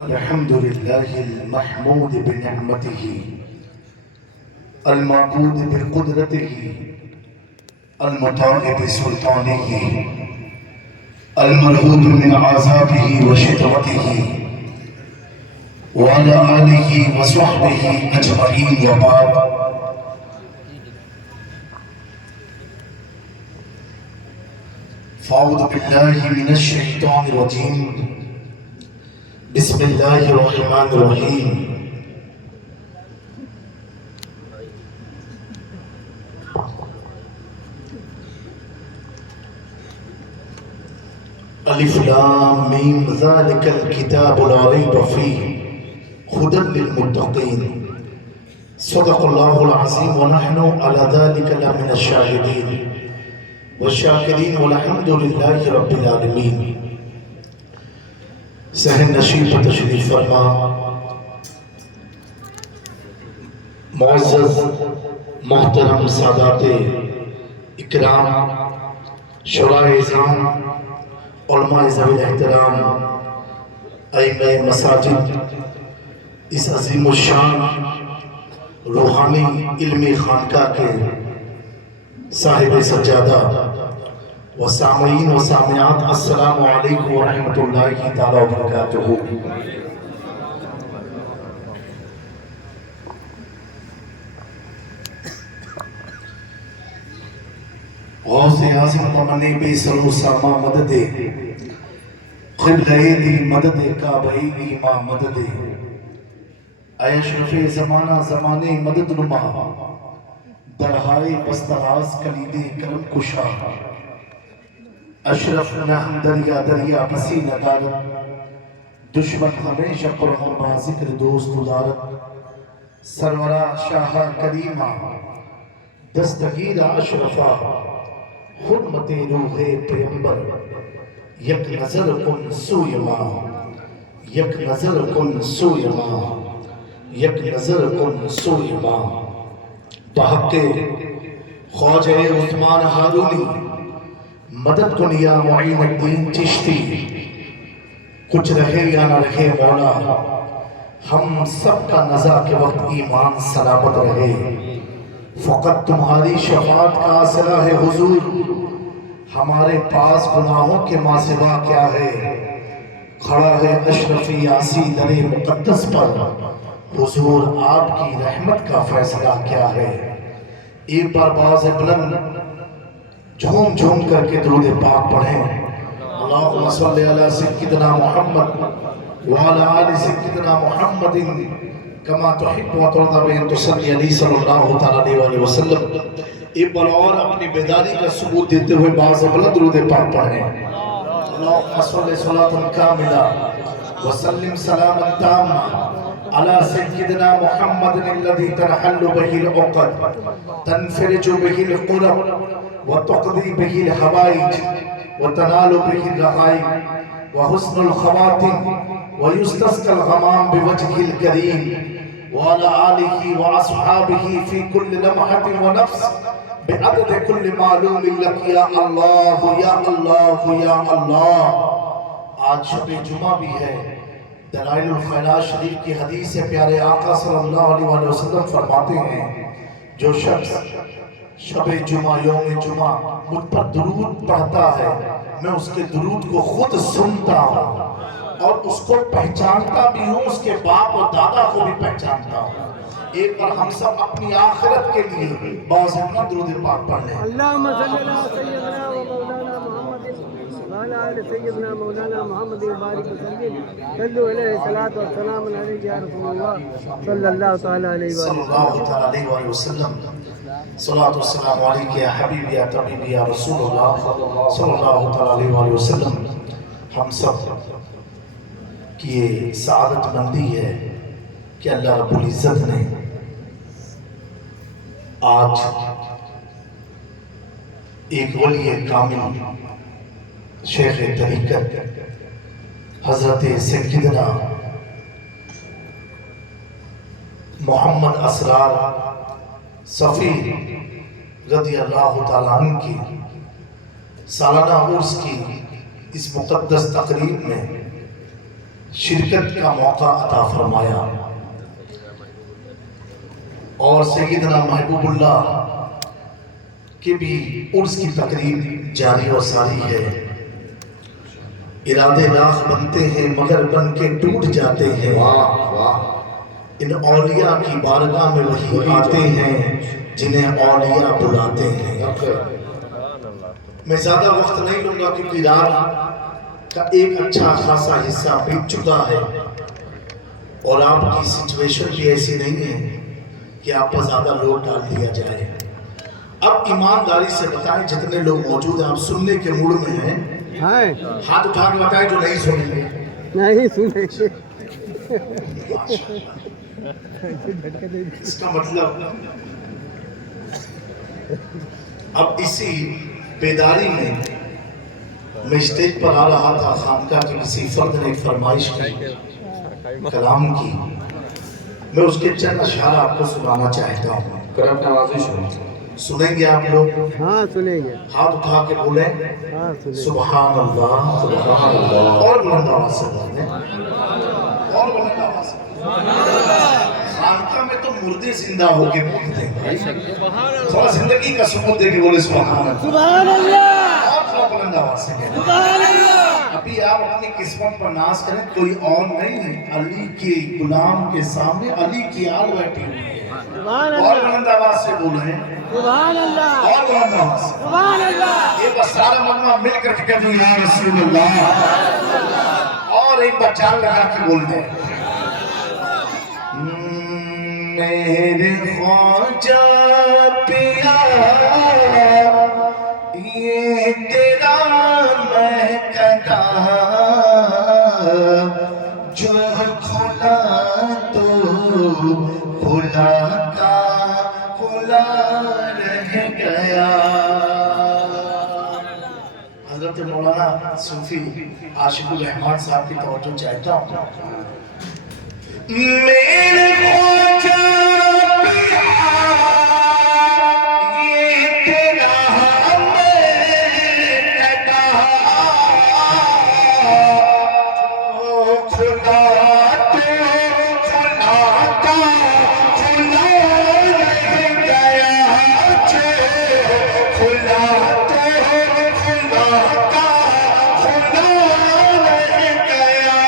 الحمد لله المحمود بنعمته المعبود بقدرته المطاع بسلطانه المرهود من عذابه وشدوته وعلى آله وصحبه أجمعين وبعد فأعوذ بالله من الشيطان الرجيم بسم الله الرحمن الرحيم الف لام میم ذلك الكتاب لا ريب فيه هدى للمتقين صدق الله العظيم ونحن على ذلك لمن الشاهدين والشاكرين والحمد لله رب العالمين. صحن نشیب پر تشریف فرما معزز محترم سادات اکرام شورائے اعظام علماء ذوی الاحترام ائمہ مساجد اس عظیم الشان روحانی علمی خانقاہ کے صاحب سجادہ و سامعین و سامعات السلام علیکم ورحمۃ اللہ تعالی وبرکاتہ. غوث اعظم تمنی بے سر و ساما مدد قبلہ دی مدد کعبہ ایما مدد اے اشرف زمانہ زمانے مدد نما درہائے بستراز کلید کرم کشا اشرف نحم دریا دریا پسی ندارت دشمن ہمیشہ پرہم ذکر دوست دارت سرورہ شاہ کریمہ دستگیر اشرفہ حرمت روح پیمبر یک نظر کن سوی ماں یک نظر کن سوی ماں یک نظر کن سوی ماں بحق خواجہ عثمان ہارونی مدد کن یا معین الدین چشتی کچھ رہے یا نہ رہے مولا ہم سب کا نزا کے وقت ایمان سلامت رہے فقط تمہاری شفاعت کا صلاح ہے حضور ہمارے پاس گناہوں کے ماں سوا کیا ہے کھڑا ہے اشرف یاسی در مقدس پر حضور آپ کی رحمت کا فیصلہ کیا ہے. ایک بار باز بلند جھوم جھوم کر کے درود پاک پڑھیں. اللہم صلی علی سیدنا محمد وعلی آل سیدنا محمد کما تحب و ترضى بأن تصلی علیہ صلی اللہ تعالی علیہ وسلم. ایک بار اور اپنی بیداری کا ثبوت دیتے ہوئے باز بلند درود پاک پڑھیں. اللہم صلی صلاة کاملہ وسلم سلاما تاما على سيدنا محمد الذي تنحل به العقد تنفرج به القرب وتقضي به الحوائج وتنال به الرغائب وحسن الخواتم ويستسقى الغمام بوجهه الكريم وعلى آله وأصحابه في كل لمحة ونفس بعدد كل معلوم لك يا الله يا الله يا الله. آج شب جمعہ بھی ہے. دلائل الخیرات شریف کی حدیث سے پیارے آقا صلی اللہ علیہ وسلم فرماتے ہیں جو شخص شب جمعہ یوم جمعہ مجھ پر درود پڑھتا ہے میں اس کے درود کو خود سنتا ہوں اور اس کو پہچانتا بھی ہوں, اس کے باپ و دادا کو بھی پہچانتا ہوں. ایک بار ہم سب اپنی آخرت کے لیے باز اپنا درود پاک پڑھ لیں. اللہم صلی اللہ سیدنا و مولانا محمد وعلى آل سيدنا مولانا محمد وبارك وسلم صلوا عليه الصلاة والسلام عليك يا رسول الله صلى الله تعالى عليه صلی اللہ تعالی علیہ وسلم. صلاۃ والسلام علیک یا حبیب یا طبیب یا رسول اللہ صلی اللہ تعالی علیہ وسلم. ہم سب کی یہ سعادت مندی ہے کہ اللہ رب العزت نے آج ایک ولی کامل شیخ طریقت حضرت سیدنا محمد اسرار صفی رضی اللہ تعالیٰ عنہ کی سالانہ عرس کی اس مقدس تقریب میں شرکت کا موقع عطا فرمایا، اور سیدنا محبوب اللہ کی بھی عرس کی تقریب جاری و ساری ہے۔ ارادے لاکھ بنتے ہیں مگر بن کے ٹوٹ جاتے ہیں، ان اولیاء کی بارگاہ میں وہی آتے ہیں جنہیں اولیاء بلاتے ہیں۔ میں زیادہ وقت نہیں لوں گا کیونکہ رات کا ایک اچھا خاصا حصہ بیت چکا ہے، اور آپ کی سچویشن بھی ایسی نہیں ہے کہ آپ پر زیادہ لوڈ ڈال دیا جائے۔ اب ایمانداری سے بتائیں جتنے لوگ موجود ہیں آپ سننے کے موڈ میں ہیں؟ ہاتھ اٹھا کے بتائیں جو نہیں سنیں گے۔ نہیں سنے گے۔ اس کا مطلب اب اسی بیداری میں اسٹیج پر آ رہا تھا، خانقاہ کی کسی فرد نے ایک فرمائش کی، کلام کی، میں اس کے چند اشعار آپ کو سنانا چاہتا ہوں۔ کرم نوازش ہوں۔ سنیں گے آپ لوگ؟ ہاں سنیں گے۔ ہاتھ اٹھا کے بولیں ہاں سنیں گے۔ سبحان اللہ، سبحان اللہ۔ اور بلند آواز سے بولیں، اور بلند آواز سے۔ خانقاہ میں تو مردے زندہ ہو کے بولتے ہیں، تھوڑا زندگی کا ثبوت دے کے بولے سبحان اللہ، سبحان اللہ، اور تھوڑا بلند آواز سے کہتے ہیں۔ سبحان اللہ۔ ابھی آپ اپنی قسمت پر ناز کریں، کوئی اور نہیں ہے، علی کے غلام کے سامنے علی کی آل بیٹھی ہوئی ہے۔ سبحان اور اللہ، بلند آواز سے بولیں، سبحان اللہ، اور بلند آواز سے۔ سبحان اللہ۔ ایک بار سارا مجمع مل کر کے کہتے ہیں یا رسول اللہ، اور ایک بار چال لگا کے بول دیں میرے خواجہ پیا یہ تیرا مہکتا جو کھلا تو کھلا کا کھلا رہ گیا۔ حضرت مولانا صوفی عاشق الرحمان صاحب کی توجہ چاہتا ہوں۔ میرے خواجہ پیا یہ تیرا مہکتا جو کھلا تو کھلا کا کھلا رہ گیا، جو کھلا تو کھلا کا کھلا رہ گیا۔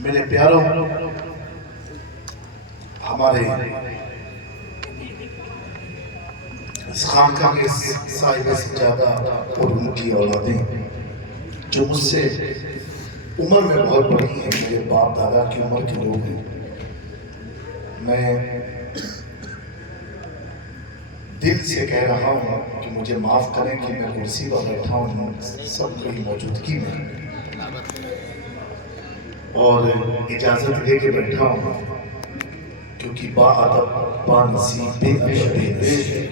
میرے پیاروں، ہمارے اس خانقاہ کے صاحب سجادہ اور ان کی اولادیں جو مجھ سے عمر میں بہت بڑی ہیں، میرے باپ دادا کی عمر کے لوگ ہیں، میں دل سے کہہ رہا ہوں کہ مجھے معاف کریں کہ میں کرسی پر بیٹھا ہوں سب کی موجودگی میں اور اجازت لے کے بیٹھا ہوں، کیونکہ با ادب با نصیب بے عیش بے نصیب،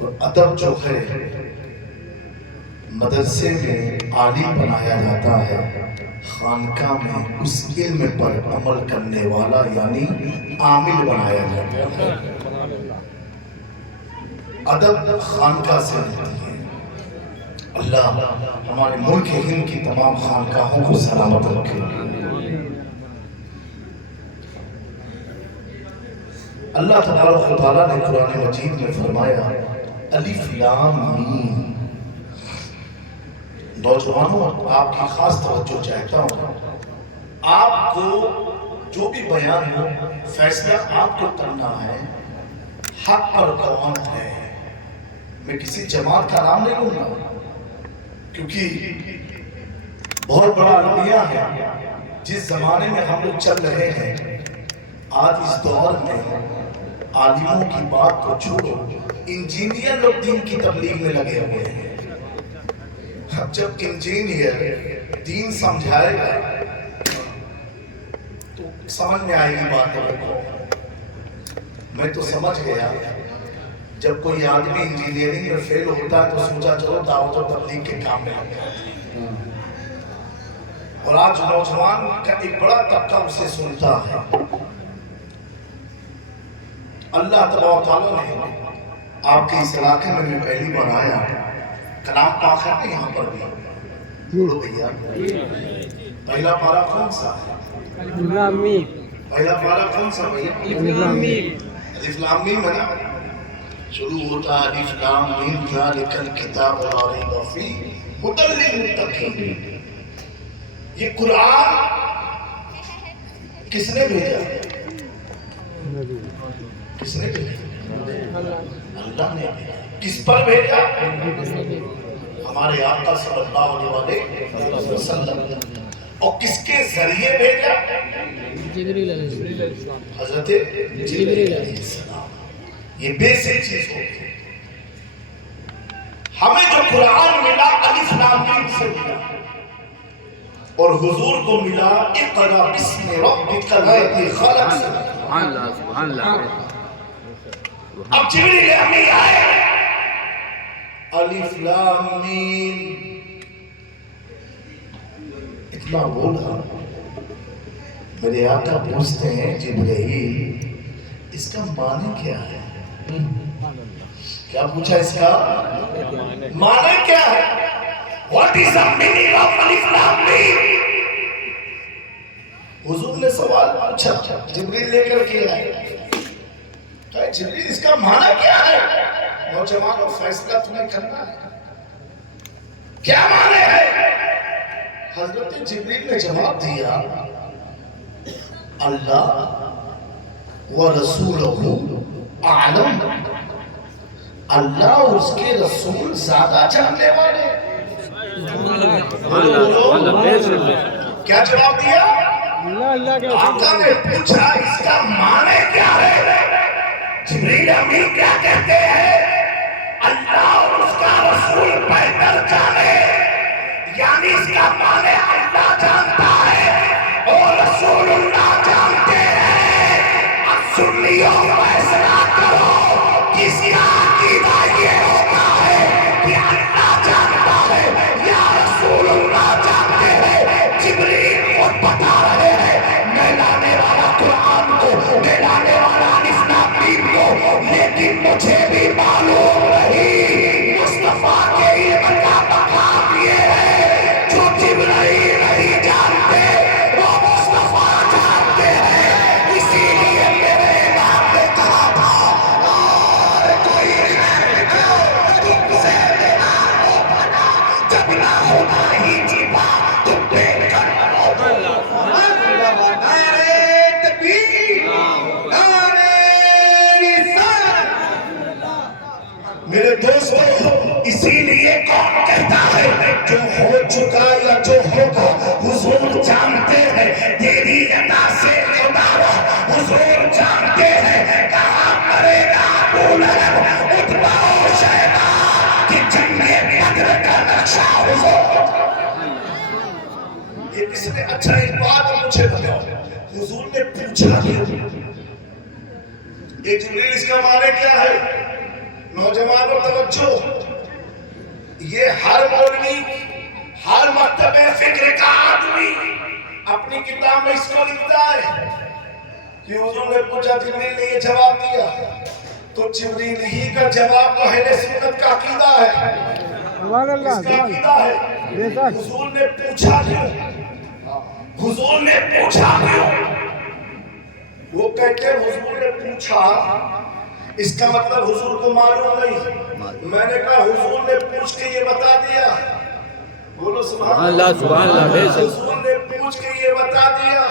اور ادب جو ہے مدرسے میں عالم بنایا جاتا ہے، خانقاہ میں اس علم پر عمل کرنے والا یعنی عامل بنایا جاتا ہے۔ ادب خانقاہ سے ملتی ہے۔ اللہ ہمارے ملک ہند کی تمام خانقاہوں کو سلامت رکھے۔ اللہ تبارک و تعالیٰ نے قرآن مجید میں فرمایا الف لام میم۔ نوجوانوں آپ کی خاص توجہ چاہتا ہوں، آپ کو جو بھی بیان ہو فیصلہ آپ کو کرنا ہے، حق پر کون ہے۔ میں کسی جماعت کا نام نہیں لوں گا کیونکہ بہت بڑا المیہ ہے۔ جس زمانے میں ہم لوگ چل رہے ہیں آج اس دور میں عالموں کی بات کو چھوڑو، انجینئر لوگ دین کی تبلیغ میں لگے ہوئے ہیں۔ اب جب انجینئر دین سمجھائے گا تو سمجھ میں آئے گی بات کو۔ میں تو سمجھ گیا جب کوئی آدمی انجینئرنگ میں فیل ہوتا ہے تو سوچا چلو دعوت و تبلیغ کے کام میں لگ جاتے ہیں، اور آج نوجوان کا ایک بڑا طبقہ اسے سنتا ہے۔ اللہ تبارک و تعالیٰ نے آپ کے اس علاقے میں پہلی بار آیا، کلام پاک ہے نا یہاں پر بھی، بولو بھیا پہلا پارہ کون سا ہے؟ الف لام میم۔ پہلا پارہ کون سا بھیا؟ الف لام میم۔ الف لام میم ہے نا، شروع ہوتا ہے الف لام میم ذالک الکتاب لا ریب فیہ ھدی للمتقین۔ یہ قرآن کس نے بھیجا؟ کس نے بھیجا؟ اللہ نے بھیجا۔ کس پر بھیجا؟ ہمارے آقا صلی اللہ علیہ وسلم۔ اور کس کے ذریعے بھیجا؟ جبریل علیہ السلام۔ حضرت جبریل علیہ السلام۔ یہ بیسک چیز ہوگی۔ ہمیں جو قرآن ملا الف لام میم سے ملا، اور حضور کو ملا اقرا بسم ربک الذی خلق سے۔ سبحان اللہ۔ اب جبریل امین آئے، الف لام میم اتنا بولا، میرے آقا پوچھتے ہیں جبرائیل اس کا معنی کیا ہے؟ کیا پوچھا اس کا معنی کیا ہے؟ What is the meaning of الف لام میم؟ حضور نے سوال پوچھا، جبریل لے کر کے آئے، کہا جبریل اس کا معنی کیا ہے؟ نوجوانوں فیصلہ تمہیں کرنا ہے، کیا معنی ہے؟ حضرت جبریل نے جواب دیا اللہ ورسولہ اعلم، اللہ اور اس کے رسول زیادہ جاننے والے۔ کیا جواب دیا؟ اللہ کے آقا نے پوچھا اس کا معنی کیا ہے؟ جبریل امین کیا کہتے ہیں؟ اللہ اور اس کا رسول بہتر جانے، یعنی اس کا معنی اللہ جانتا ہے اور رسول اللہ جانتے ہیں۔ اب سنیوں فیصلہ کرو، کس کا عقیدہ یہ ہوتا ہے کہ اللہ جانتا ہے یا رسول اللہ جانتے ہیں؟ جبریل خود بتا رہے ہیں میں لانے والا قرآن کو، میں لانے والا الف لام میم کو، لیکن مجھے بھی معلوم نہیں مصطفیٰ کے علم کا مقام یہ ہے جو جبرائیل نہیں جانتے وہ مصطفیٰ جانتے ہیں۔ اسی لیے میرے امام نے کہا تھا اور کوئی دوستو اسی لیے کون کہتا ہے جو ہو چکا یا جو ہوگا حضور جانتے ہیں تیری عطا سے خدا حضور جانتے ہیں کہاں مرے گا ابو لہب اتبا و شیبہ کہ جنگ بدر کا نقشہ حضور یہ کس نے اچھا ایک بات مجھے بتاؤ حضور نے پوچھا کیا یہ جبریل اس کا معنی کیا ہے نوجوانوں توجہ یہ ہر مولوی ہر مرتبہ فکر کا آدمی اپنی کتاب میں اس کو لکھتا ہے کہ حضور نے پوچھا جبریل نے یہ جواب دیا تو جبریل ہی کا جواب تو اہل سنت کا عقیدہ ہے اس کا عقیدہ ہے حضور نے پوچھا کیوں حضور نے پوچھا کیوں وہ کہتے ہیں حضور نے پوچھا اس کا مطلب حضور کو معلوم نہیں میں نے کہا حضور نے پوچھ کے یہ بتا دیا بولو سبحان اللہ حضور نے پوچھ کے یہ بتا دیا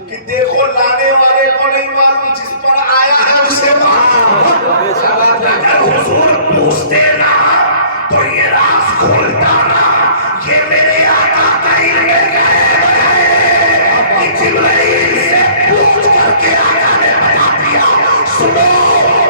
کہ دیکھو لانے والے کو نہیں معلوم جس پر آیا ہے اسے معلوم اگر حضور پوچھتے نا تو یہ راز کھولتا نا یہ میرے آقا کا علم غیب ہے کہ جبرائیل سے پوچھ کر کے آقا نے بتا دیا سنو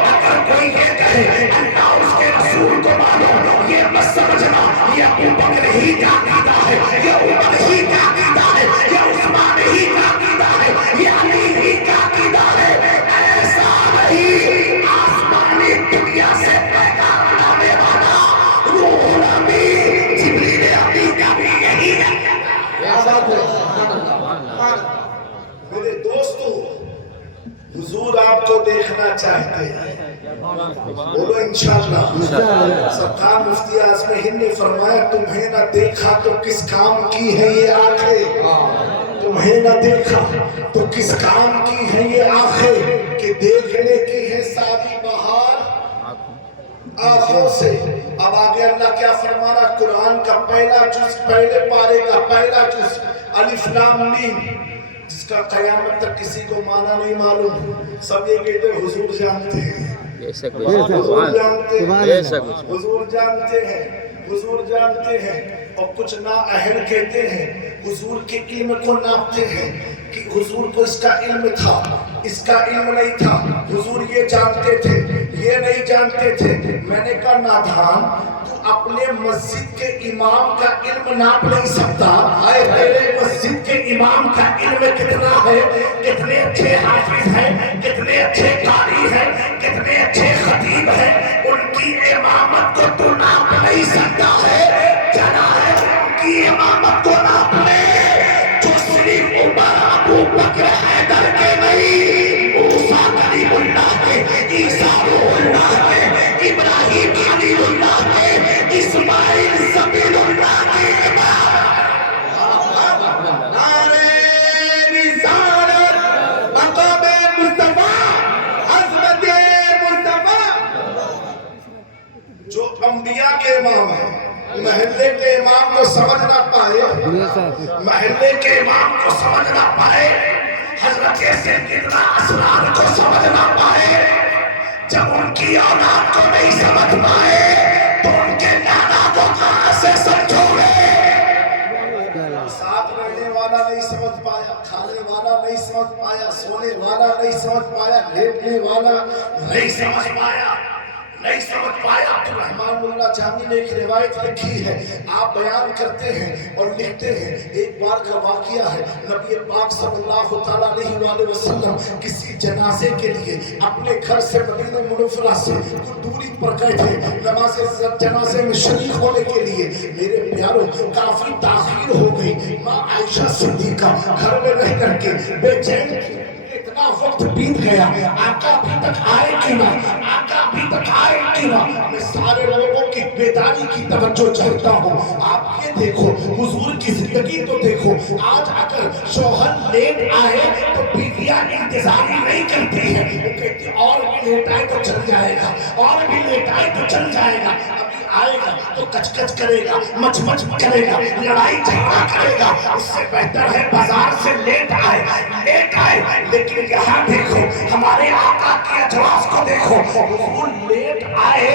اگر کوئی یہ کہے اللہ اس کے رسول کو معلوم یہ مت سمجھنا یہ ابو بکر ہی کا عقیدہ ہے یہ عمر ہی کا عقیدہ ہے یہ عثمان ہی کا عقیدہ ہے یہ علی ہی کا عقیدہ ہے ایسا نہیں آسمانی دنیا سے پیغام لانے والا روح الامین جبریل امین کا بھی یہی ہے میرے دوستو حضور آپ کو دیکھنا چاہتے ہیں بولو انشاءاللہ سرکار مفتی اعظم ہند نے فرمایا تمہیں نہ دیکھا تو کس کام کی ہے یہ آنکھیں تمہیں نہ دیکھا تو کس کام کی ہے یہ آنکھیں کہ دیکھنے کی ہے ساری بہار آنکھوں سے اب آگے اللہ کیا فرما رہا قرآن کا پہلا جز پہلے پارے کا پہلا جز الف لام میم جس کا قیامت تک کسی کو معنی نہیں معلوم سب یہ کہتے ہیں حضور جانتے ہیں حضور جانتے ہیں حضور جانتے ہیں حضور جانتے ہیں اور کچھ نااہل کہتے ہیں حضور کے علم کو ناپتے ہیں کہ حضور کو اس کا علم تھا اس کا علم نہیں تھا حضور یہ جانتے تھے یہ نہیں جانتے تھے میں نے کہا نادان تو اپنے مسجد کے امام کا علم ناپ نہیں سکتا تیرے مسجد کے امام کا علم کتنا ہے کتنے اچھے حافظ ہیں کتنے اچھے قاری ہیں کتنے اچھے خطیب ہیں ان کی امامت کو تو ناپ نہیں سکتا ہے جنا ہے ان کی امامت کو ناپ لے جو صرف عمر ابو بکر حیدر کے نہیں موسیٰ کلیم اللہ کے عیسیٰ روح اللہ کے ابراہیم خلیل اللہ کے اسماعیل سبیل اللہ کے امام نعرہ رسالت مقام مصطفیٰ عظمت مصطفیٰ جو انبیاء کے امام ہیں محلے کے امام کو سمجھ نہ پائے محلے کے امام کو سمجھ نہ پائے حضرت سیدنا اسرار کو سمجھ نہ پائے جب ان کی اولاد کو نہیں سمجھ پائے تو ان کے نانا کو کہاں سے سمجھو گے ساتھ رہنے والا نہیں سمجھ پایا کھانے والا نہیں سمجھ پایا سونے والا نہیں سمجھ پایا لیٹنے والا نہیں سمجھ پایا نہیں سمجھ پایا تو رحمان اللہ جانی نے ایک روایت لکھی ہے آپ بیان کرتے ہیں اور لکھتے ہیں ایک بار کا واقعہ ہے نبی پاک صلی اللہ تعالیٰ علیہ وآلہ وسلم کسی جنازے کے لیے اپنے گھر سے مدینہ منورہ سے کچھ دوری پر گئے تھے نماز جنازے میں شریک ہونے کے لیے میرے پیاروں کافی تاخیر ہو گئی ماں عائشہ صدیقہ گھر میں رہ کر کے بے چین اتنا وقت بیت گیا آقا بھی تک آئے کہ نہ آقا بھی تک آئے کہ نہ میں سارے لوگوں کی بیداری کی توجہ چاہتا ہوں آپ یہ دیکھو حضور کی زندگی تو دیکھو آج اگر شوہر لیٹ آئے تو بیویاں انتظاری نہیں کرتی ہیں وہ کہتی اور بھی لیٹ آئے تو چل جائے گا اور بھی لیٹ آئے تو چل جائے گا آئے گا تو کچ کچ کرے گا مچ مچ کرے گا لڑائی جھگڑا کرے گا اس سے بہتر ہے بازار سے لیٹ آئے لیکن یہاں دیکھو ہمارے آقا کے اجواز کو دیکھو حضور لیٹ آئے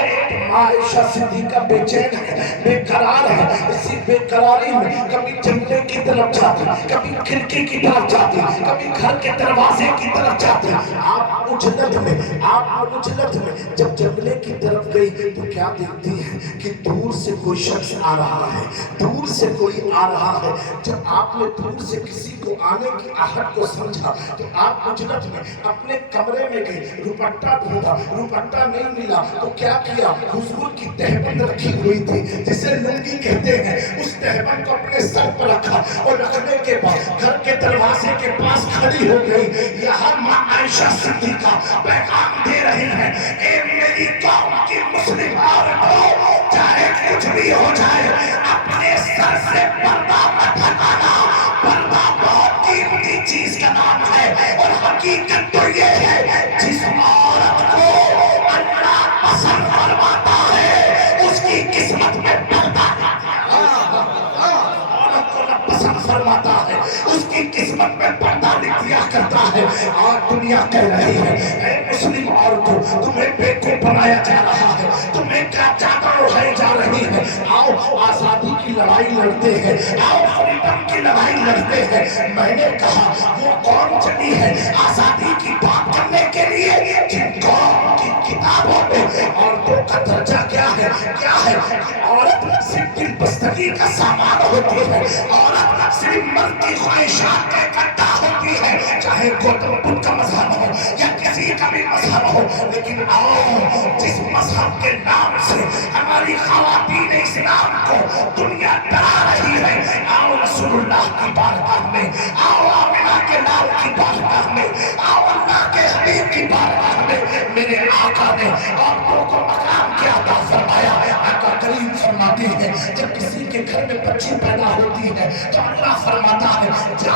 عائشہ صدیقہ بے چین ہے، بے قرار ہے، اسی بے قراری میں کبھی جنگلے کی طرف جاتی، کبھی کھڑکی کی طرف جاتی، کبھی گھر کے دروازے کی طرف جاتی۔ آپ اجلت میں جب جنگلے کی طرف گئی تو کیا دیکھتی ہے کہ دور سے کوئی شخص آ رہا ہے، دور سے کوئی آ رہا ہے۔ جب آپ نے دور سے کسی کو آنے کی آہٹ کو سمجھا تو آپ اجلت میں اپنے کمرے میں گئی، دوپٹہ ڈھونڈا، دوپٹہ نہیں ملا تو کیا کیا، حضور کی تہبند رکھی ہوئی تھی جسے لنگی کہتے ہیں، اس تہبند کو اپنے سر پر رکھا اور رکھنے کے بعد گھر کے دروازے کے پاس کھڑی ہو گئی۔ یہاں ماں عائشہ صدیقہ پیغام دے رہی ہیں، اے میری قوم کی مسلم عورتوں، چاہے کچھ بھی ہو جائے اپنے سر سے پردہ مت ہٹانا۔ پردہ بہت قیمتی چیز کا نام ہے اور حقیقت تو یہ ہے جس عورت کو اللہ پسند فرماتا ہے اس کی قسمت میں پردہ پسند فرماتا ہے، اس کی قسمت میں پردہ لکھ دیا کرتا ہے۔ آج دنیا کہہ رہی ہے، اے مسلم عورتوں، تمہیں بیوقوف بنایا جا رہا ہے، تمہیں کیا چادر اڑائی جا رہی ہے۔ آؤ آزادی کی لڑائی لڑتے ہیں، آؤ فریڈم کی لڑائی لڑتے ہیں۔ میں نے کہا وہ قوم چلی ہے آزادی کی بات کرنے کے لیے جن قوم کی کتابوں میں عورتوں کا درجہ کیا ہے، کیا ہے کہ عورت صرف دل بستگی کا سامان ہوتی ہے، عورت صرف مرد کی خواہشات کا اکٹھا ہوتی ہے، چاہے گوتم بدھ کا مذہب ہو یا کسی کا بھی مذہب ہو۔ لیکن آؤ جس مذہب کے نام سے ہماری خواتین اسلام کو دنیا ڈرا رہی ہے، آؤ رسول اللہ کی بارگاہ میں، آؤ آمنہ کے لال کی بارگاہ میں، آؤ اللہ کے حبیب کی بارگاہ میں۔ میرے آقا نے عورتوں کو مقام کیا عطا فرمایا۔ آقا کریم فرماتے ہیں جب کسی کے گھر میں بچی پیدا ہوتی ہے تو اللہ فرماتا ہے جا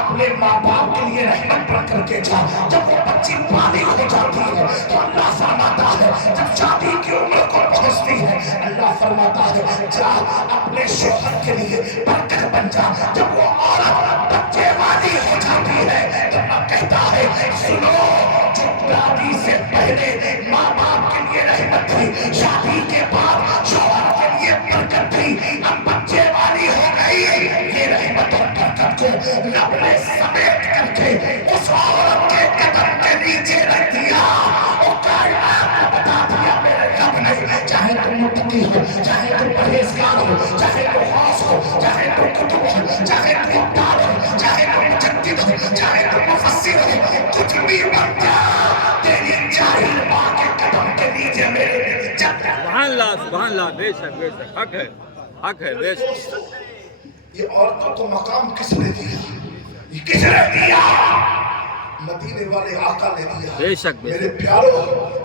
اپنے ماں باپ کے لیے رحمت بن کر کے جا۔ جب وہ بچی بالغ ہو جاتی ہے تو اللہ فرماتا ہے جب شادی کی عمر کو پہنچتی ہے اللہ فرماتا ہے جا اپنے شوہر کے لیے برکت بن جا۔ جب وہ عورت بچے والی ہو جاتی ہے تو اللہ کہتا ہے سنو جو شادی سے پہلے ماں باپ کے لیے رحمت تھی، شادی کے بعد شوہر کے لیے برکت تھی، اب بچے والی ہو گئی، یہ رحمت اور برکت کو رب نے سمیٹ کر کے اس عورت کے قدم کے نیچے رکھ دیا اور کائنات کو بتا دیا میرے رب نے چاہے تم متقی ہو، چاہے تم پرہیزگار ہو، چاہے تم غوث ہو، چاہے تم کتب ہو، چاہے تم عباد ہو، چاہے تم مجدد ہو، چاہے تم مفسر ہو، کچھ بھی بن جا تیری جاہل ماں کے قدم کے نیچے میرے جب سبحان اللہ، بے شک بے شک، حق ہے حق ہے، بے شک۔ یہ عورتوں کو مقام کس نے دیا؟ یہ کس نے دیا؟ مدینے والے آقا نے دیا۔ بے شک بے شک۔ میرے پیارو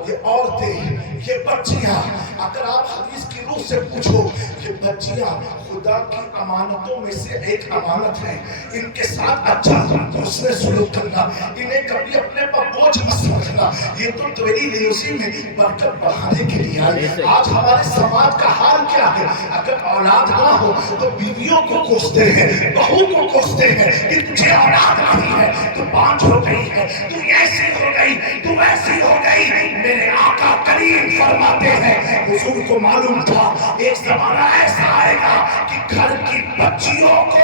یہ عورتیں، یہ بچیاں، اگر آپ حدیث کی روح سے پوچھو یہ بچیاں خدا کی امانتوں میں سے ایک امانت ہے۔ ان کے ساتھ اچھا حسن سلوک کرنا، انہیں کبھی اپنے پر بوجھ مت سمجھنا، یہ تو تیری ریوزی میں برکت بڑھانے کے لیے آئی۔ آج ہمارے سماج کا حال کیا ہے؟ اگر اولاد نہ ہو تو بیویوں کو کوستے ہیں، بہو کو کوستے ہیں کہ تجھے اولاد نہیں ہے، تو بانجھ ہو گئی ہے، تو ایسی ہو گئی، تو ایسی ہو گئی۔ میرے آقا کریم فرماتے ہیں حضور کو معلوم تھا ایک زمانہ ایسا آئے گا کہ گھر کی بچیوں کو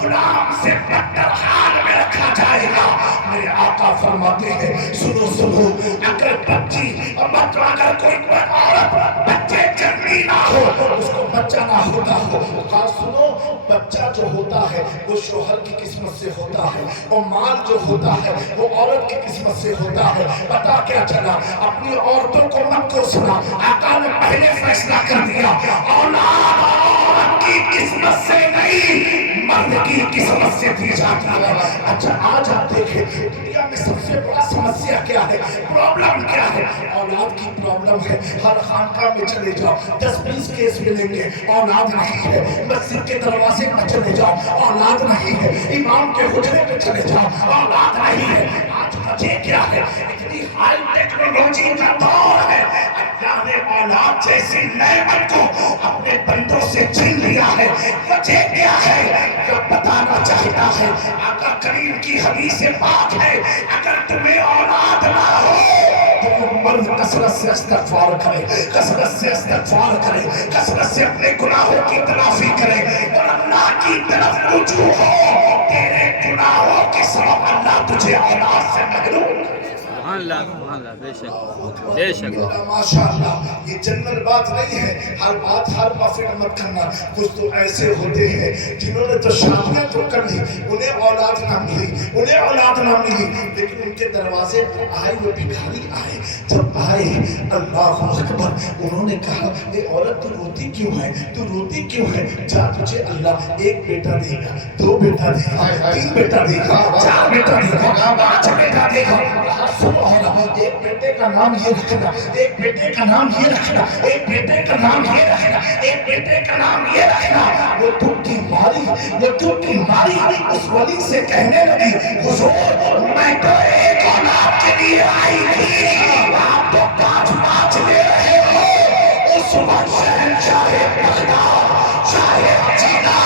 غلام سے بدتر حال میں رکھا جائے گا۔ میرے آقا فرماتے ہیں سنو سنو، اگر بچی اگر کوئی عورت بچے جنمی نہ ہو، اس کو بچہ نہ ہوتا ہو، کہا سنو بچہ جو ہوتا ہے وہ شوہر کی قسمت سے ہوتا ہے اور مال جو ہوتا ہے وہ عورت کی قسمت سے ہوتا ہے۔ پتا کیا چلا؟ اپنی عورتوں کو مت کوسنا، آقا نے پہلے فیصلہ کر دیا اولاد عورت کی قسمت سے نہیں مرد کی قسمت سے دی جاتی ہے۔ اچھا آج آپ دیکھیں دنیا میں سب سے بڑا سمسیا کیا ہے، پرابلم کیا ہے؟ اولاد کی پرابلم ہے۔ ہر خانقاہ میں چلے جاؤ 10-20 کیس ملیں گے، اولاد نہیں ہے۔ مسجد کے دروازے میں چلے جاؤ، اولاد نہیں ہے۔ امام کے حجرے میں چلے جاؤ، اولاد نہیں ہے۔ آج وجہ کیا ہے؟ اتنی ہائی ٹیکنالوجی کا دور ہے، اللہ نے اولاد جیسی نعمت کو اپنے بندوں سے چھین لیا ہے۔ وجہ کیا ہے؟ یہ بتانا چاہتا ہے آقا کریم کی حدیث پاک ہے اگر تمہیں اولاد نہ ہو تو مرد کثرت سے استغفار کرے، کثرت سے استغفار کرے، کثرت سے اپنے گناہوں کی تلافی کرے اور اللہ کی طرف رجوع ہو، تیرے گناہوں کے سبب اللہ تجھے اولاد سے محروم کرے۔ سبحان اللہ بے شک بے شک۔ ماشاءاللہ یہ جنرل بات نہیں ہے، ہر بات ہر بافٹ مت کرنا۔ کچھ تو ایسے ہوتے ہیں جنہوں نے تو شادیاں تو کر لی، انہیں اولاد نہ ملی، انہیں اولاد نہ ملی، لیکن ان کے دروازے پر آئے وہ بھکاری آئے، جب آئے اللہ اکبر انہوں نے کہا اے عورت تو روتی کیوں ہے، تو روتی کیوں ہے؟ جا تجھے اللہ ایک بیٹا دے گا، دو بیٹا دے گا، تین بیٹا دے گا، چار بیٹا دے گا، پانچ بیٹا دے گا۔ ایک بیٹے کا نام یہ رکھنا، ایک بیٹے کا نام یہ رکھنا، ایک بیٹے کا نام یہ رکھنا، ایک بیٹے کا نام یہ رکھنا۔ وہ دکھ کی ماری اس ولی سے کہنے لگی حضور میں تو ایک اولاد کے لیے آئی تھی، آپ تو پانچ لے رہے ہو۔ اس وقت شہنشاہ بغداد، شاہ مدینہ،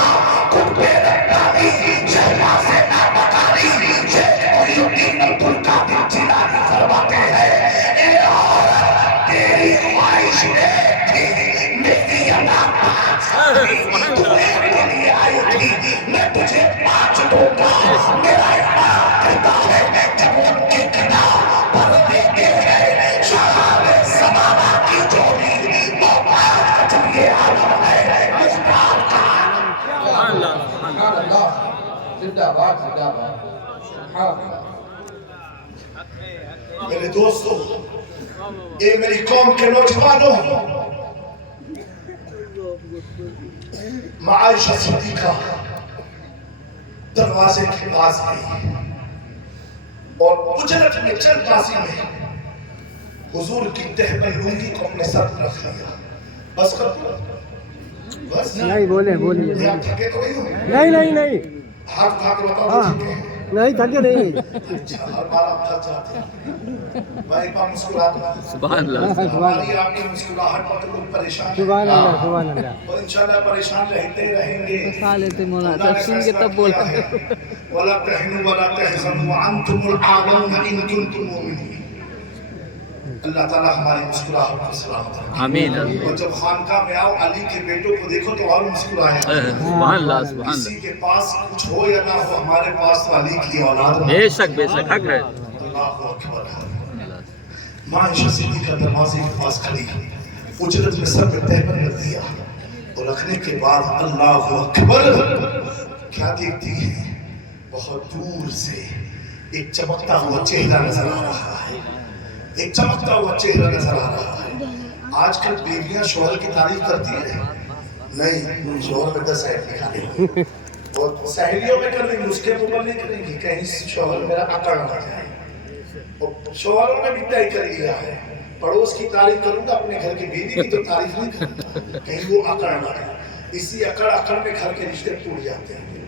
قطب ربانی، شہباز نابکاری، شیخ محی الدین عبدالقادر جیلانی فرماتے ہیں اے عورت تیری خواہش ایک تھی، میری ادا پانچ تھی، تو میرے لیے آئی تھی، میں تجھے پانچ دوں گا۔ میرا ایمان کہتا ہے جب ان کے گنا پر دیتے ہیں شہاب زمانہ کی جوڑی، وہ بات کا جب یہ عالم ہے اس بات کا سبحان اللہ سبحان اللہ، زندہ باد زندہ باد، سبحان اللہ۔ میرے دوستو، اے میری قوم کے نوجوانوں، عائشہ صدیقہ دروازے کے پاس گئی اور اجرت میں چند بازی میں حضور کی تہبند لنگی کو اپنے سر پر رکھ لیا۔ بس کر دو، بس نہیں بولے یہ آپ تھکے تو نہیں ہو؟ نہیں ہاتھ اٹھا کے بتاؤ ہاں تھکے ہیں؟ نہیں تھکے نہیں اچھا، ہر بار آپ تھک جاتے ہیں۔ میں ایک بار مسکرا دوں، سبحان اللہ ہماری آپ کی مسکراہٹ پر تو لوگ پریشان ہیں سبحان اللہ سبحان اللہ اور انشاءاللہ پریشان رہتے رہیں گے۔ مولانا اللہ نے سن کے فیصلہ تب بولا کیا ہے، وَلَا تَهِنُوا وَلَا تَحْزَنُوا وَأَنْتُمُ الْأَعْلَوْنَ إِن كُنتُم مُؤْمِنِينَ۔ اللہ تعالیٰ ہماری مسکراہٹ کو سلامت رکھے۔ آمین اور جب خانقاہ میں آؤ علی کے بیٹوں کو دیکھو تو اور مسکرایا۔ سبحان اللہ سبحان کسی اللہ کے پاس کچھ ہو یا نہ ہو، ہمارے پاس تو علی کی اولاد ہے۔ بے شک حق ہے۔ اللہ اکبر۔ ماں عائشہ صدیقہ دروازے کے پاس کھڑی، اجرت میں سر میں تہبند رکھ دیا اور رکھنے کے بعد اللہ اکبر کیا دیکھتی ہے؟ بہت دور سے ایک چمکتا ہوا چہرہ نظر آ رہا ہے، ایک چمکتا ہوا چہرہ نظر آ رہا ہے۔ آج کل بیویاں شوہر کی تعریف کرتی ہیں؟ نہیں، شوہر میں 10 سہیل نکالیں گی اور سہیلیوں میں کر لیں گی، اس کے اوپر نہیں کریں گی کہیں شوہر میرا اکڑ نہ جائے۔ اور شوہروں نے بھی طے کر لیا ہے پڑوس کی تعریف کروں گا، اپنے گھر کی بیوی کی تو تعریف نہیں کروں گا کہیں وہ اکڑ نہ جائے۔ اسی اکڑ میں گھر کے رشتے ٹوٹ جاتے ہیں،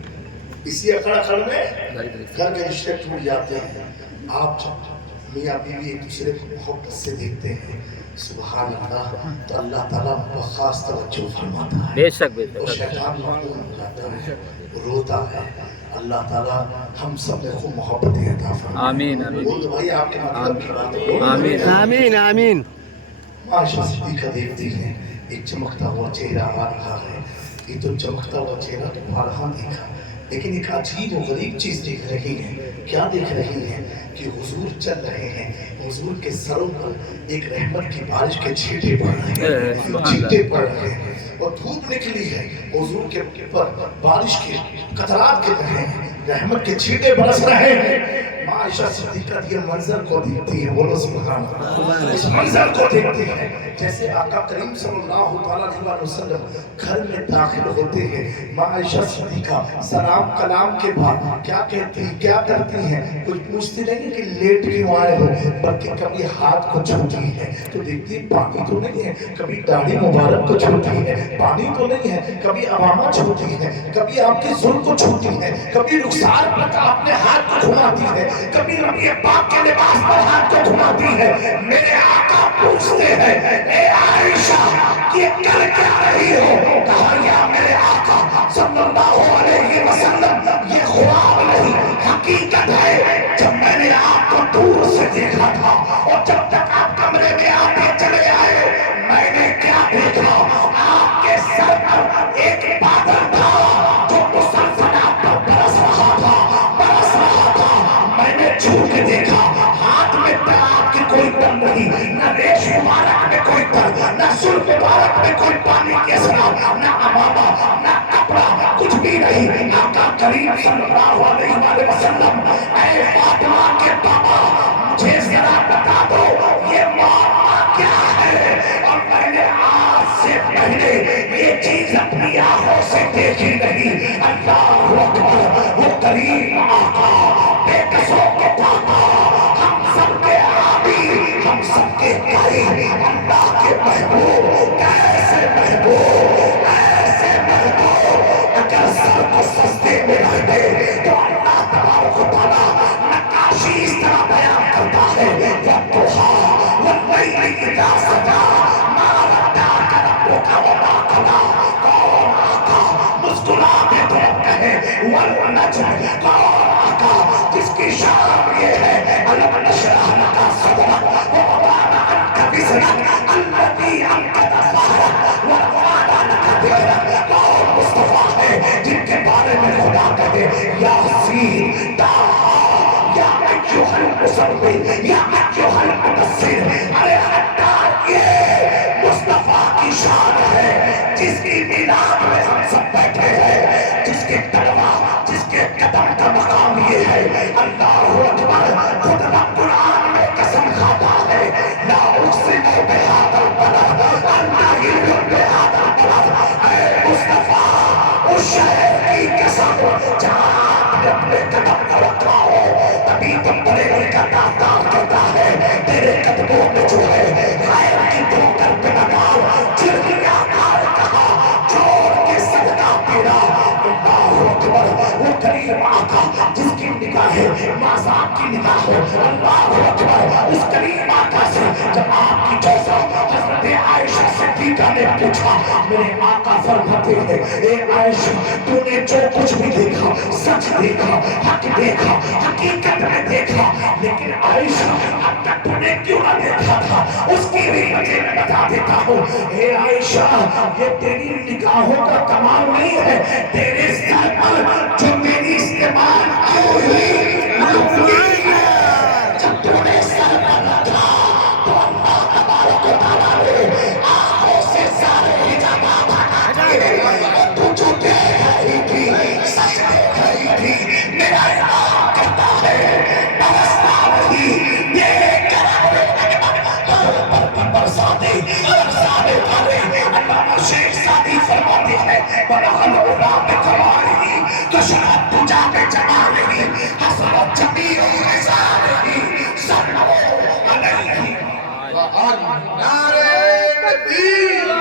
اسی اکڑ میں گھر کے رشتے ٹوٹ جاتے ہیں۔ آپ جب میاں بیوی ایک دوسرے کو محبت سے دیکھتے ہیں سبحان اللہ تو اللہ تعالیٰ خاص توجہ فرماتا ہے، بے شک اور شیطان مغلوب ہو جاتا ہے، روتا ہے۔ اللہ تعالیٰ ہم سب کو محبت عطا فرمائے۔ آمین آمین بولو بھائی آپ کے مطلب کی بات ہے۔ آمین آمین آمین عائشہ صدیقہ دیکھتی ہے ایک چمکتا ہوا چہرہ آ رہا ہے، یہ تو چمکتا ہوا چہرہ تو بارہا دیکھا، لیکن ایک عجیب و غریب چیز دیکھ رہی ہے۔ کیا دیکھ رہی ہے؟ کہ حضور چل رہے ہیں، حضور کے سروں پر ایک رحمت کی بارش کے چھینٹے پڑ رہے ہیں، چھینٹے پڑ رہے ہیں اور دھوپ نکلی ہے، حضور کے پر بارش کے قطرات گر رہے ہیں، رحمت کے چھینٹے برس رہے ہیں۔ ماں عائشہ صدیقہ یہ منظر کو دیکھتی ہے، بولو سبحان اللہ، اس منظر کو دیکھتی ہے جیسے آقا کریم صلی اللہ علیہ وسلم گھر میں داخل ہوتے ہیں۔ ماں عائشہ صدیقہ سلام کلام کے بعد کیا کہتی کیا کرتی ہیں؟ کچھ پوچھتی نہیں کہ لیٹ کیوں آئے ہو، بلکہ کبھی ہاتھ کو چھوتی ہے تو دیکھتی پانی تو نہیں ہے، کبھی داڑھی مبارک کو چھوتی ہے پانی تو نہیں ہے، کبھی عوامہ چھوتی ہے، کبھی آپ کی ظلم کو چھوتی ہے، کبھی رخسار پر اپنے ہاتھ کو گھماتی ہے، کبھی نبی پاک کے لباس پر ہاتھ کو گھماتی ہے۔ میرے آقا پوچھتے ہیں اے عائشہ یہ کر کیا رہی ہو؟ کہا یا میرے آقا صلی اللہ علیہ وسلم یہ خواب نہیں حقیقت ہے، جب میں نے آپ کو دور سے دیکھا تھا اور جب تک آپ کمرے میں نہیں آقا کریم صلی اللہ علیہ وسلم اے فاطمہ کے پاپا مجھے ذرا بتا دو یہ معاملہ کیا ہے اور میں نے آج سے پہلے یہ چیز اپنی آنکھوں سے دیکھی نہیں اللہ اکبر وہ کریم آقا بے قصوں کے پاپا ہم سب کے عابی ہم سب کے قریب اللہ کے محبوب ایسے محبوب اگر سر کو سجدے میں رکھ دے تو اللہ تبارک و تعالیٰ نقاشی اس طرح بیان کرتا ہے وَالضُّحَىٰ وَاللَّيْلِ إِذَا سَجَىٰ مَا وَدَّعَكَ رَبُّكَ وَمَا قَلَىٰ کون آقا مسکراتے تو کہے وَالنَّجْمِ کون آقا جس کی شان یہ ہے أَلَمْ نَشْرَحْ لَكَ صَدْرَكَ وَوَضَعْنَا عَنكَ وِزْرَكَ الَّذِي أَنقَضَ ظَهْرَكَ وَرَفَعْنَا لَكَ ذِكْرَكَ کون مصطفیٰ ہے جن کے بارے میں خدا کہے یاسین طٰہٰ یا ایھا المزمل یا ایھا المدثر ارے حتیٰ یہ مصطفیٰ کی شان ہے جس کی میلاد میں ہم سب بیٹھے ہیں جس کے تقویٰ جس کے قدم کا مقام یہ ہے اللہ اکبر خود رب قرآن میں قسم کھاتا ہے لا اقسم بہذا البلد النہی بہذا البلد اے مصطفیٰ اس شہر کی قسم جہاں آپ نے اپنے قدم کا رکھا ہو تبھی تو بریلی کا داستان کرتا ہے تیرے قدموں میں جو ہے خیر کی ٹھوکر پہ نگال چرکیاں کار کہا چھوڑ کے سجدہ تیرا اللہ اکبر وہ کریم آقا جس کی نگاہیں معذاب کی نگاہ ہو اللہ اکبر اس کریم آقا سے جب آپ کی جیسا حضرت عائشہ صدیقہ نے پوچھا میرے آقا فرماتے ہیں اے عائشہ تو نے جو کچھ بھی دیکھا سچ دیکھا حق دیکھا حقیقت میں دیکھا لیکن عائشہ اب تک تو نے کیوں نہ دیکھا تھا اس کی بھی وجہ میں بتا دیتا ہوں اے عائشہ یہ تیری نگاہوں کا کمال نہیں ہے تیرے سر پر جو میری استعمال کی ہوئی جب تو نے سر پر رکھا تو اللہ تبارک و تعالیٰ نے آنکھوں سے سارے حجابات ہٹا دیے تو جو دیکھ رہی تھی سچ دیکھ رہی تھی میرا امام کہتا ہے برستا نہیں دیکھ کر برساتے برسانے والے علامہ شیخ سعدی فرماتے ہیں بلغل علا بکمالہ کشرت تجا بجمالہ حسنت جمیع رضالہ صلو علیہ وآلہ نعرہ تکبیر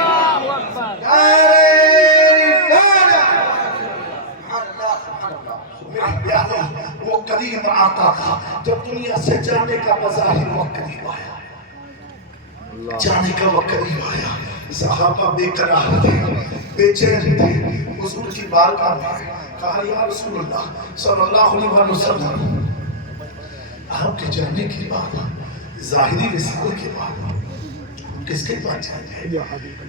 نعرہ وہ قریب آتا تھا جب دنیا سے جانے کا مظاہر وقت قریب آیا جانے کا وقت قریب آیا صحابہ بے قرار تھے بے چین تھے حضور کی بارگاہ میں کہا یا رسول اللہ صلی اللہ علیہ وسلم آپ کے جانے کے بعد ظاہری رسالت کے بعد کس کے پاس جائیں گے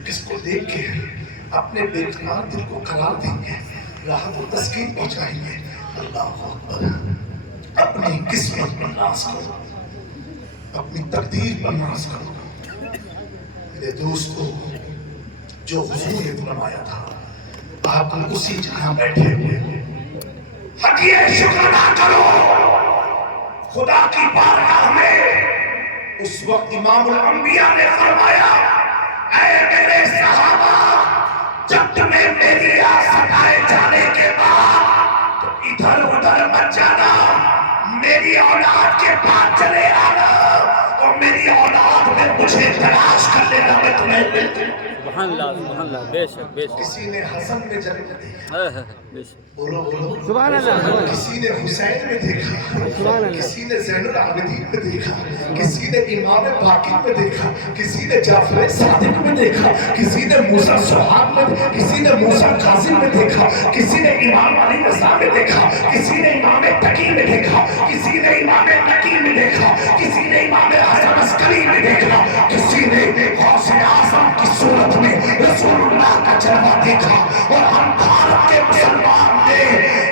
کس کو دیکھ کے اپنے بے قرار دل کو قرار دیں گے راحت و تسکین پہنچائیں گے اللہ اکبر اپنی قسمت پر ناز کرو اپنی تقدیر پر ناز کرو میرے دوستو جو حضور نے فرمایا تھا آپ اسی جگہ بیٹھے ہوئے حقیقت شکر ادا کرو خدا کی بارگاہ میں اس وقت امام الانبیاء نے فرمایا اے میرے صحابہ جب تمہیں میری ریاست آئے جانے کے بعد تو ادھر ادھر مت جانا میری اولاد کے پاس چلے آنا اور میری اولاد میں مجھے تلاش کر لینا میں تمہیں ملتے سبحان اللہ بے شک بے شک کسی نے حسن میں جنم دیکھا بے شک بولو بولو سبحان اللہ کسی نے حسین میں دیکھا کسی نے زین العابدین میں دیکھا کسی نے امام باقر میں دیکھا کسی نے جعفر صادق میں دیکھا کسی نے موسیٰ سہاب میں کسی نے موسیٰ کاظم میں دیکھا کسی نے امام علی رضا میں دیکھا کسی نے امام تقی میں دیکھا کسی نے امام نقی میں دیکھا کسی نے امام حسن عسکری میں دیکھا کسی نے غوث اعظم کی صورت میں رسول اللہ کا جلوہ دیکھا اور ہم بھارت کے مسلمان نے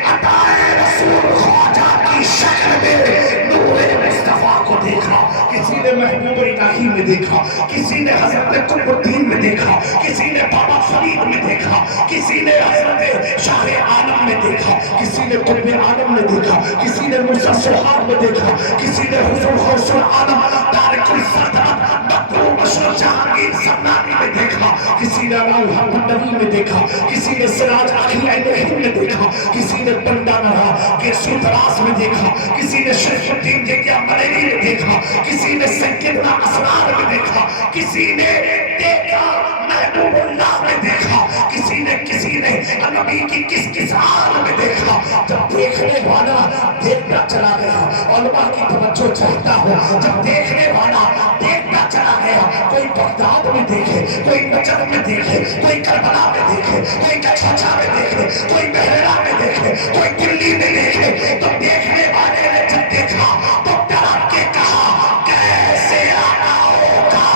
عطائے رسول خواجہ کی شکل میں نور مصطفیٰ کو دیکھا دیکھا, کسی نے محبوب الہی میں دیکھا, کسی نے حضرت قطب الدین میں دیکھا, کسی نے بابا فرید میں دیکھا, کسی نے حضرت شاہ عالم میں دیکھا, کسی نے قطب عالم میں دیکھا, کسی نے موسیٰ سہاب میں دیکھا, کسی نے حضور غوث العالم تارک السلطنت مقبول بشر جہانگیر سمنانی میں دیکھا, کسی نے روحہ بندوی میں دیکھا, کسی نے سراج آخی عین ہند میں دیکھا, کسی نے بندانرہ کے سوتراس میں دیکھا, کسی نے شیخ الدین جیکیا ملیری میں دیکھا, کسی نے سیدنا اسرار میں دیکھا, کسی نے دیکھا محبوب اللہ میں دیکھا, کسی نے نبی کی کس حال میں دیکھا. جب دیکھنے والا دیکھتا چلا گیا, علماء کی توجہ چاہتا ہوں, جب دیکھنے والا دیکھتا چلا گیا, کوئی بغداد میں دیکھے, کوئی نجف میں دیکھے, کوئی کربلا میں دیکھے, کوئی کچھا میں دیکھے, کوئی بحیرہ میں دیکھے, کوئی دلی میں دیکھے, تو دیکھنے والے نے جب دیکھا تو ڈر کے کہا کیسے آنا ہوگا,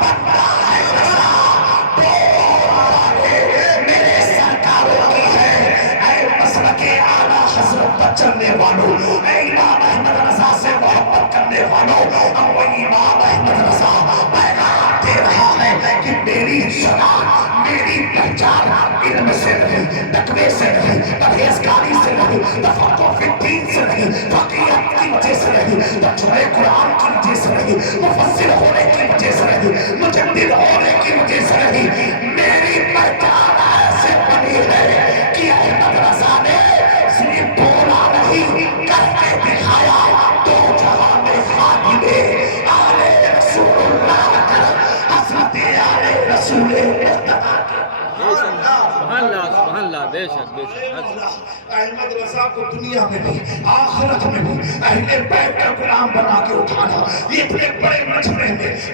بندہ ہے رضا میرے سرکاروں کی ہے. اے مسلک اعلیٰ حضرت پر چلنے والوں, اے امام احمد رضا سے محبت کرنے والوں, اب وہ امام احمد رضا پیغام دے رہا ہے کہ میری شناخت, میری پہچان علم سے نہیں, تقوی سے نہیں, پرہیزگاری سے نہیں, تفقہ فی الدین سے نہیں, فقیہت کی وجہ سے نہیں, ترجمہ قرآن کی وجہ سے نہیں, مفسر ہونے کی وجہ سے نہیں, مجدد ہونے کی وجہ سے نہیں, میری پہچان ایسے بنی ہے کہ احمد رضا نے صرف بولا نہیں کر کے دکھایا. دو جہاں میں خادم آل رسول اللہ کر حضرت آل رسول سبحان اللہ, بے شک بے شک. احمد رضا کو دنیا میں بھی آخرت میں بھی اہل بیت کا غلام بنا کے اٹھانا, یہ اتنے بڑے مجمع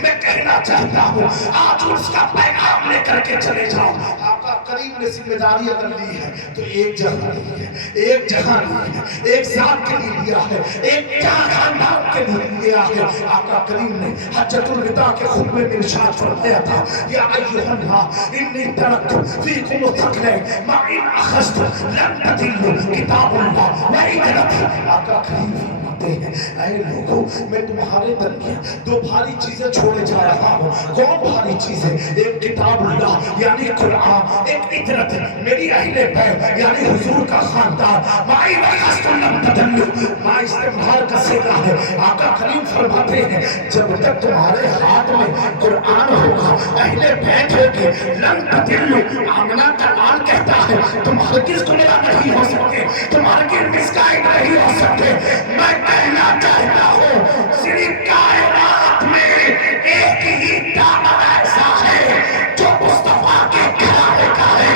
میں کہنا چاہتا ہوں, آج اس کا پیغام لے کر کے چلے جاؤ. آقا کریم نے ذمہ داری اگر لی ہے تو ایک جگہ نہیں ہے, ایک جگہ نہیں ہے, ایک ذات کے لیے لیا ہے, ایک جہاں خاندان کے لیے لیا ہے. آقا کریم نے حجۃ الوداع کے خطبے میں ارشاد فرمایا تھا, یا ایھا الناس انی ترکت فیکم الثقلین ما ان اخذتم لن تضلوا کتاب اللہ و عدلتہ. آقا کریم فرماتے ہیں اے لوگوں, میں تمہارے درمیان دو بھاری چیزیں چھوڑے جا رہا ہوں. کون بھاری چیزیں؟ ایک کتاب اللہ یعنی قرآن, ایک عدلت میری اہل بیت یعنی حضور کا خاندان. ما ان اخذتم لن تضلوا, ما استمرار کا صیغہ ہے. آقا کریم فرماتے ہیں جب تک تمہارے ہاتھ میں قرآن ہوگا, اہل بیت ہوگی, لن تضلوا. آمنہ قرآن کہتا ہے تم ہرگز گمراہ نہیں ہو سکتے, تم ہرگز مسگائیڈ نہیں ہو سکتے. میں کہنا چاہتا ہوں صرف کائنات میں ایک ہی دامن ایسا ہے جو مصطفیٰ کے گھرانے کا ہے,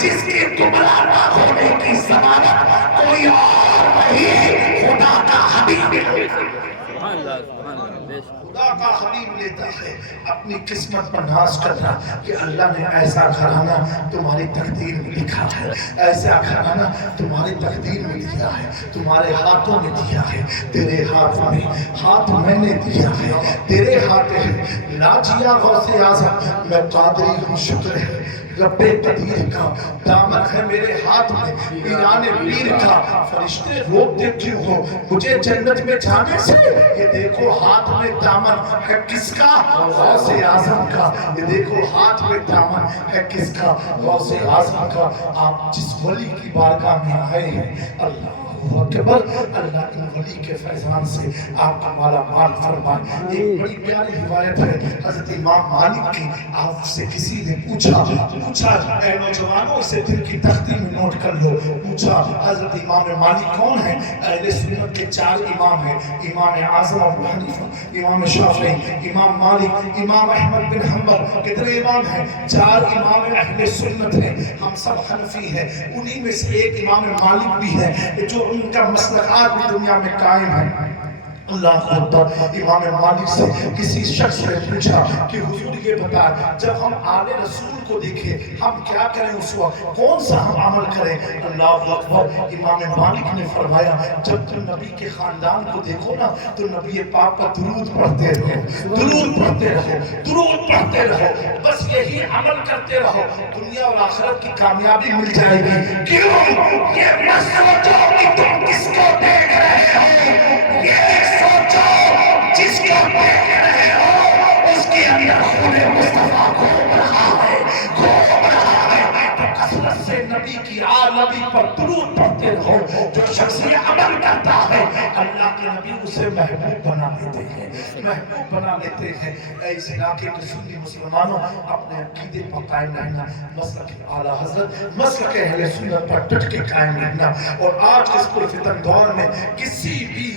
جس کے گمراہ نہ ہونے کی ضمانت کوئی اور نہیں, خدا کا حبیب. سبحان اللہ, بے شک. خدا کا حبیب لیتا ہے اپنی قسمت پر ناز کرنا کہ اللہ نے ایسا گھرانہ تمہاری تقدیر میں لکھا ہے, ایسا گھرانہ تمہاری تقدیر میں لکھا ہے, تمہارے ہاتھوں میں دیا ہے, تیرے ہاتھ میں ہاتھ میں نے دیا ہے, تیرے ہاتھ ہے لاجیا غوث اعظم, میں قادری ہوں شکر ہے رب قدیر کا, دامن ہے میرے ہاتھ میں پیران پیر کا. فرشتے روکتے کیوں ہو مجھے جنت میں جانے سے, یہ دیکھو ہاتھ میں دامن ہے کس کا, غوث اعظم کا. یہ دیکھو ہاتھ میں دامن ہے کس کا, غوث اعظم کا. آپ جس ولی کی بارگاہ میں آئے ہیں, اللہ اکبر, اللہ ان ولی کے فیضان سے آپ کا مالا مال فرمائے. ایک بڑی پیاری روایت ہے حضرت امام مالک کی, آپ سے کسی نے پوچھا اے نوجوانوں, اسے دل کی تختی میں نوٹ کر لو, پوچھا حضرت امام مالک کون ہیں؟ اہل سنت کے 4 امام ہیں, امام اعظم ابو حنیفہ, امام شافعی, امام مالک, امام احمد بن حنبل. کتنے امام ہیں؟ 4 امام اہل سنت ہیں. ہم سب حنفی ہیں, انہی میں سے ایک امام مالک بھی ہے جو ان کا مسلکات بھی دنیا میں قائم ہے. اللہ اکبر. امام مالک سے کسی شخص نے پوچھا کہ حضور یہ بتا, جب ہم آل رسول کو دیکھیں ہم کیا کریں, اس وقت کون سا ہم عمل کریں؟ اللہ اکبر. امام مالک نے فرمایا جب تم نبی کے خاندان کو دیکھو نا تو نبی پاک کا درود پڑھتے رہو, درود پڑھتے رہو, درود پڑھتے رہو, بس یہی عمل کرتے رہو, دنیا اور آخرت کی کامیابی مل جائے گی. کیوں؟ یہ مت سوچو کہ تم کس کو دیکھ رہے ہو, یہ سوچو جو جس کو دیکھ رہے ہو اس کے اندر خون مصطفیٰ گھوم رہا ہے، گھوم رہا ہے۔ تو کثرت سے نبی کی نبی پر درود پڑھتے رہو۔ جو شخص یہ عمل کرتا ہے اللہ کے نبی اسے محبوب بنا لیتے ہیں، محبوب بنا لیتے ہیں۔ اے اس علاقے کے سنی مسلمانوں، اپنے عقیدے پر قائم رہنا، مسلک اعلیٰ حضرت مسلک اہل سنت پر ڈٹ کے قائم رہنا۔ اور آج اس پرفتن دور میں کسی بھی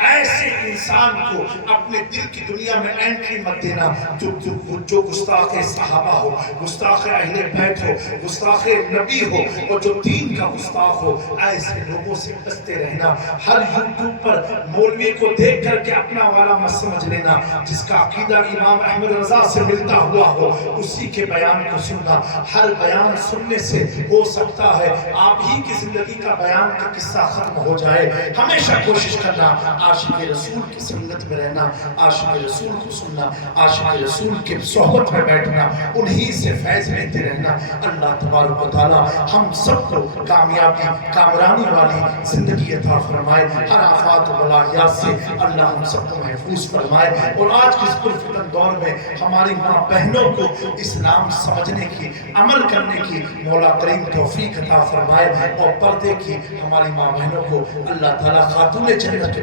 ایسے انسان کو اپنے دل کی دنیا میں انٹری مت دینا جو گستاخ صحابہ ہو، گستاخ اہل بیت ہو، گستاخ نبی ہو، اور جو دین کا گستاخ ہو۔ ایسے لوگوں سے بچتے رہنا۔ ہر یوٹیوب پر مولوی کو دیکھ کر کے اپنا والا مت سمجھ لینا۔ جس کا عقیدہ امام احمد رضا سے ملتا ہوا ہو اسی کے بیان کو سننا۔ ہر بیان سننے سے ہو سکتا ہے آپ ہی کی زندگی کا بیان کا قصہ ختم ہو جائے۔ ہمیشہ کوشش کرنا عاشق رسول کی سنت میں رہنا، عاشق رسول کو سننا، عاشق رسول کے صحبت میں بیٹھنا، انہی سے فیض لیتے رہنا۔ اللہ تبارک و تعالی ہم سب کو کامیابی کامرانی والی زندگی عطا فرمائے۔ ہر آفات و بلایات سے اللہ ہم سب کو محفوظ فرمائے۔ اور آج کے اس پرفتن دور میں ہماری ماں بہنوں کو اسلام سمجھنے کی، عمل کرنے کی مولا کریم توفیق عطا فرمائے۔ اور پردے کی ہماری ماں بہنوں کو اللہ تعالیٰ خاتون جنت کی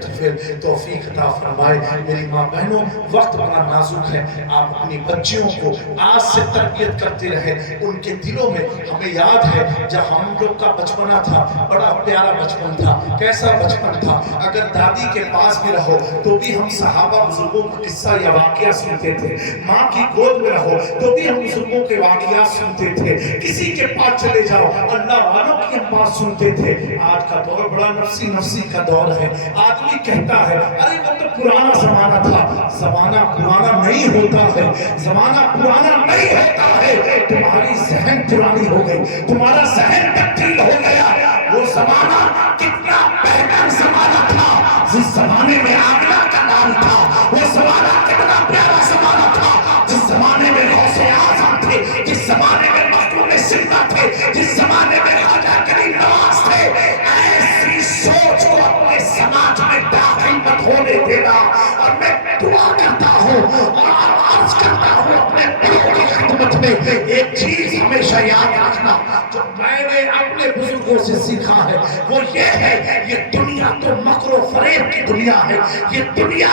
توفیق عطا فرمائے۔ میری ماں بہنوں، وقت بڑا نازک ہے، آپ اپنی بچیوں کو آج سے تربیت کرتے رہے۔ ان کے دلوں میں، ہمیں یاد ہے جب ہم لوگ کا بچپنا تھا، بڑا پیارا بچپن تھا۔ کیسا بچپن تھا؟ اگر دادی کے پاس بھی رہو تو بھی ہم صحابہ بزرگوں کا قصہ یا واقعہ سنتے تھے، ماں کی گود میں رہو تو بھی ہم بزرگوں کے واقعات سنتے تھے، کسی کے پاس چلے جاؤ اللہ والوں کی ہم بات سنتے تھے۔ آج کا دور بڑا نفسی کا دور ہے۔ آدمی کہتا ہے ارے وہ تو پرانا زمانہ تھا۔ زمانہ پرانا نہیں ہوتا ہے، زمانہ پرانا نہیں ہوتا ہے، تمہاری ذہن پرانی ہو گئی، تمہارا ذہن تبدیل ہو گیا۔ وہ زمانہ کتنا بہتر زمانہ تھا جس زمانے میں آمنہ کا نام تھا، وہ زمانہ کتنا پیارا زمانہ تھا جس زمانے میں غوث اعظم تھے، جس زمانے میں مخدوم سندہ تھے، جس زمانے میں خواجہ کریم نواز تھے۔ ایسی سوچ کو اپنے سماج میں داخل مت ہونے دینا۔ اور میں دعا کرتا ہوں اور عرض کرتا ہوں اپنے بڑوں کی خدمت میں، ایک چیز ہمیشہ یاد رکھنا جو میں نے اپنے بزرگوں سے سیکھا ہے، وہ یہ ہے یہ دنیا تو مکر و فریب کی دنیا ہے۔ یہ دنیا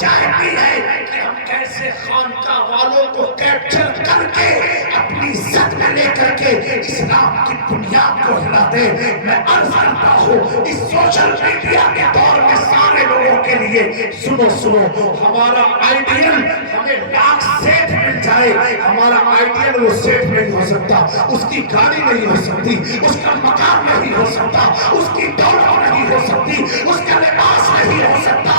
چاہتی ہے کہ ہم کیسے خانقاہ والوں کو کیپچر کر کے اپنی عزت میں لے کر کے اسلام کی بنیاد کو ہلا دے۔ میں عرض کرتا ہوں اس سوشل میڈیا کے دور میں سارے لوگوں کے لیے سنو ہمارا آئیڈیل ہمیں لاکھ سیٹ مل جائے، ہمارا آئیڈیل وہ سیٹ نہیں ہو سکتا، اس کی گاڑی نہیں ہو سکتی، اس کا مکان نہیں ہو سکتا، اس کی دولت نہیں ہو سکتی، اس کا لباس نہیں ہو سکتا۔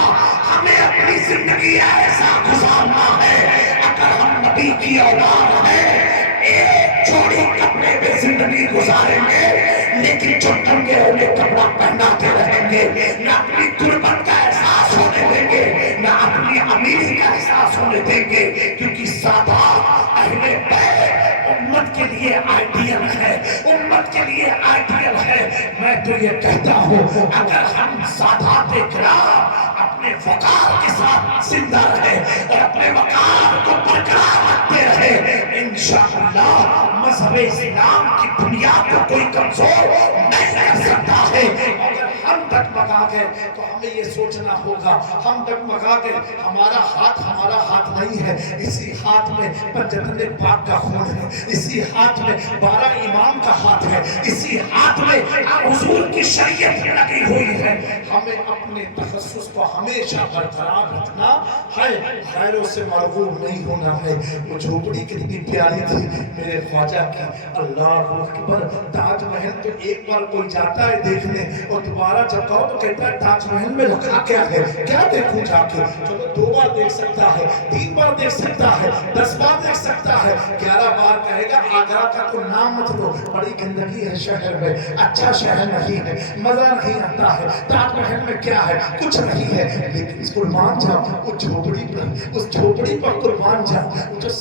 ہمیں اپنی زندگی ایسا گزارنا ہے اگر ہم نبی کی اولاد ہیں، ایک جوڑی کپڑے میں زندگی گزاریں گے لیکن جو ننگے ہونے کپڑا پہناتے رہیں گے، نہ اپنی غربت کا احساس ہونے دیں گے، نہ اپنی امیری کا احساس ہونے دیں گے، کیونکہ سادہ اہل بیت امت کے لیے آئیڈیل ہے، امت کے لیے آئیڈیل ہے۔ میں تو یہ کہتا ہوں اگر ہم سادات کرام اپنے وقار کے ساتھ زندہ رہے اور اپنے وقار کو برقرار رکھتے رہے، انشاءاللہ مذہب اسلام کی بنیاد کو کوئی کمزور نہیں کر سکتا ہے۔ اگر ہم ڈگمگا گئے تو ہمیں یہ سوچنا ہوگا، ہم ڈگمگا گئے، ہمارا ہاتھ نہیں ہے، اسی ہاتھ میں پنجتن پاک کا خون ہے، اسی ہاتھ میں 12 امام کا ہاتھ ہے، اسی ہاتھ میں حضور کی شریعت لگی ہوئی ہے۔ ہمیں اپنے تخصص کو ہمیشہ برقرار رکھنا ہے، غیروں سے مرغوب نہیں ہونا ہے۔ وہ جھوپڑی کتنی پیاری تھی میرے خواجہ کی، اللہ اکبر۔ تاج محل تو ایک بار کوئی جاتا ہے دیکھنے اور دوبارہ جب کہو تو کہتا ہے تاج محل میں رکھا کیا ہے، کیا دیکھوں جا کے؟ چلو 2 بار دیکھ سکتا ہے، 3 بار دیکھ سکتا ہے، 10 بار دیکھ سکتا ہے، 11 بار کہے گا آگرہ کا تو نام مت لو، بڑی گندگی ہے شہر میں، اچھا شہر نہیں ہے، مزہ نہیں آتا ہے، تاج محل میں کیا ہے، کچھ نہیں ہے۔ لیکن قربان جاؤ اس جھوپڑی پر قربان جاؤ، جو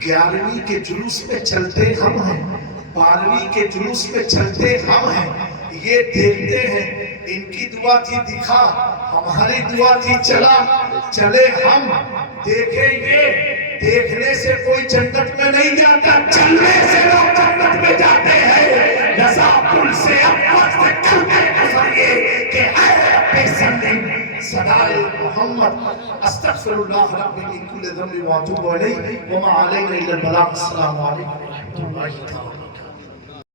11ویں کے جلوس میں چلتے ہم ہیں، 12ویں کے جلوس میں چلتے ہم ہیں، یہ دیکھتے ہیں، ان کی دعا تھی دکھا، ہماری دعا تھی چلا، چلے ہم، دیکھیں یہ، دیکھنے سے کوئی جنت میں نہیں جاتا، چلنے سے لوگ جنت میں جاتے ہیں۔ لذا پل سے اپنے سے چل کے گزریے کہ اے رب سلم صدائے محمد استغفر اللہ ربی من کل ذنب واتوب الیہ وما علینا الا البلاغ۔ السلام علیکم ورحمۃ اللہ تعالی۔